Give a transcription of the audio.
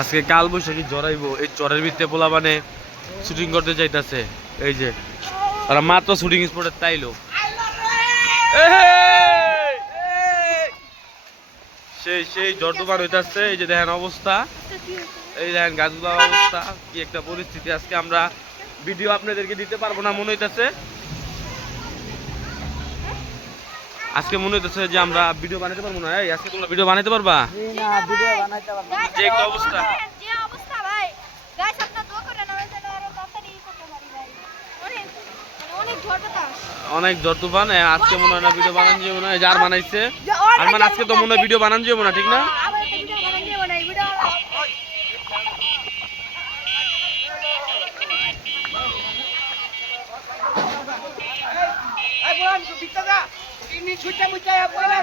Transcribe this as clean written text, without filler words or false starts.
আজকে কাল বৈশাখী জড়াইবো, এই জ্বরের ভিতরে পোলা মানে শুটিং করতে চাইতেছে। এই যে ওরা মাত্র শুটিং স্পটে তাইলো, সেই সেই জ্বর তুফান হইতাছে। এই যে দেখেন অবস্থা, এই দেখেন গাছগুলোর অবস্থা কি একটা পরিস্থিতি। আজকে আমরা ভিডিও আপনাদেরকে দিতে পারবো না মনে হইতাছে। আজকে মনে হইতেছে যে আমরা ভিডিও বানাতে পারবো না। এই আজকে তোমরা ভিডিও বানাতে পারবা? না, ভিডিও বানাইতে পারবো না। যে একটা অবস্থা, যে অবস্থা ভাই, গাইস আপনারা দোয়া করেন আমরা যেন আরো তাড়াতাড়ি করতে পারি ভাই। অনেক ঝড় বাতাস, অনেক জ্বর তুফান। আজকে মনে হয় না ভিডিও বানান যাবো না। যার বানাইছে আর মানে আজকে তো মনে হয় ভিডিও বানান যাবো না, ঠিক না? আবার ভিডিও বানাই দেব না, ভিডিও এই বল, বিচ্ছা যা। ইনি ছুটে মুচা পড়ে।